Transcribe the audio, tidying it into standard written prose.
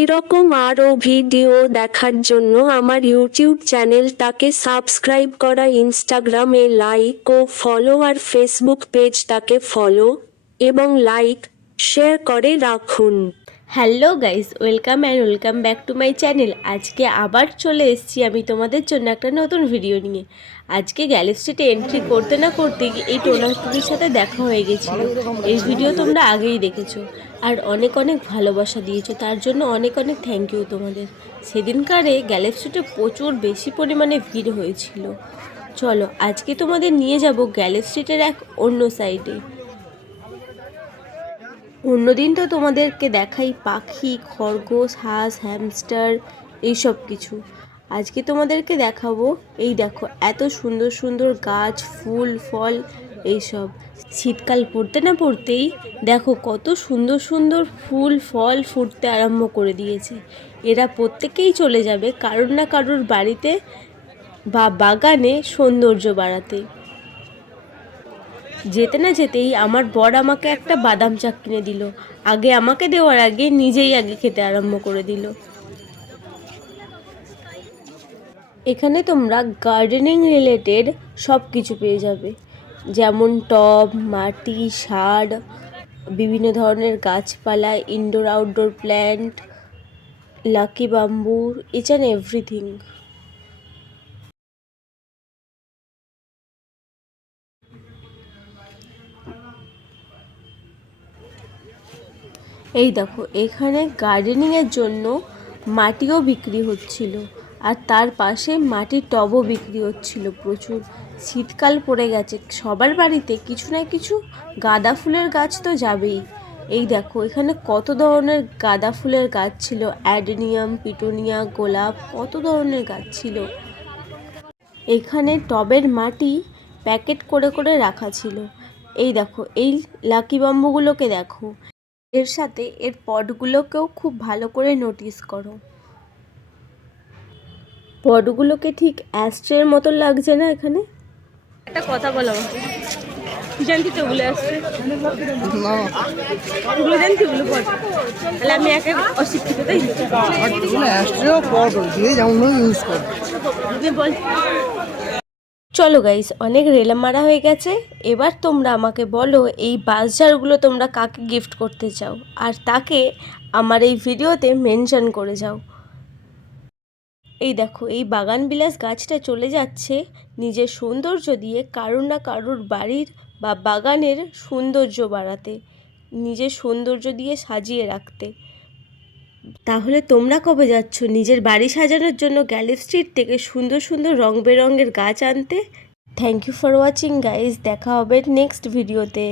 এরকম আরও ভিডিও দেখার জন্য আমার ইউটিউব চ্যানেলটাকে সাবস্ক্রাইব করা, ইনস্টাগ্রামে লাইক ও ফলো আর ফেসবুক পেজটাকে ফলো এবং লাইক শেয়ার করে রাখুন। Hello guys, welcome back to my channel. আজকে আবার চলে এসেছি আমি তোমাদের জন্য একটা নতুন ভিডিও নিয়ে। আজকে গ্যালাক্সিতে এন্ট্রি করতে না করতেই এই টোনাটুনির সাথে দেখা হয়ে গেছিলো। এই ভিডিও তোমরা আগেই দেখেছো আর অনেক অনেক ভালোবাসা দিয়েছো, তার জন্য অনেক অনেক থ্যাংক ইউ তোমাদের। সেদিনকারে গ্যালাক্সিতে প্রচুর বেশি পরিমাণে ভিড় হয়েছিল। চলো আজকে তোমাদের নিয়ে যাব গ্যালাক্সিটের এক অন্য সাইডে। অন্যদিন তো তোমাদেরকে দেখাই পাখি, খরগোশ, হাঁস, হ্যামস্টার এইসব কিছু। আজকে তোমাদেরকে দেখাবো এই দেখো এত সুন্দর সুন্দর গাছ, ফুল, ফল এইসব। শীতকাল পড়তে না পড়তেই দেখো কত সুন্দর সুন্দর ফুল ফল ফুটতে আরম্ভ করে দিয়েছে। এরা প্রত্যেকেই চলে যাবে কারোর না কারোর বাড়িতে বা বাগানে সৌন্দর্য বাড়াতে। যেতে না যেতেই আমার বর আমাকে একটা বাদাম চা কিনে দিল। আগে আমাকে দেওয়ার আগে নিজেই আগে খেতে আরম্ভ করে দিল। এখানে তোমরা গার্ডেনিং রিলেটেড সব কিছু পেয়ে যাবে, যেমন টব, মাটি, সার, বিভিন্ন ধরনের গাছপালা, indoor outdoor plant, lucky bamboo, each and everything. এই দেখো এখানে গার্ডেনিংয়ের জন্য মাটিও বিক্রি হচ্ছিল আর তার পাশে মাটির টবও বিক্রি হচ্ছিল প্রচুর। শীতকাল পড়ে গেছে, সবার বাড়িতে কিছু না কিছু গাঁদা ফুলের গাছ তো যাবেই। এই দেখো এখানে কত ধরনের গাঁদা ফুলের গাছ ছিল, অ্যাডেনিয়াম, পিটুনিয়া, গোলাপ, কত ধরনের গাছ ছিল। এখানে টবের মাটি প্যাকেট করে করে রাখা ছিল। এই দেখো এই লাকি বাম্বুগুলোকে দেখো, এর সাথে এর পটগুলোকেও খুব ভালো করে নোটিস করো। পটগুলোকে ঠিক অ্যাস্ট্রের মতো লাগছে না? এখানে একটা কথা বলো আমাকে, জানতি তো ওগুলো আসছে ওগুলো জানতি ওগুলো পট, তাহলে আমি একে অশিক্ষিত তাই বল। চলো গাইস, অনেক রেলা মারা হয়ে গেছে, এবার তোমরা আমাকে বলো এই বাসঝাড়গুলো তোমরা কাকে গিফট করতে চাও আর তাকে আমার এই ভিডিওতে মেনশন করে যাও। এই দেখো এই বাগান বিলাস গাছটা চলে যাচ্ছে নিজের সৌন্দর্য দিয়ে কারোর না কারোর বাড়ির বা বাগানের সৌন্দর্য বাড়াতে, নিজের সৌন্দর্য দিয়ে সাজিয়ে রাখতে। তাহলে তোমরা কবে যাচ্ছ নিজের বাড়ি সাজানোর জন্য গ্যালাক্সি স্ট্রিট থেকে সুন্দর সুন্দর রং বেরঙের গাছ আনতে? Thank you for watching guys, দেখা হবে নেক্সট ভিডিওতে।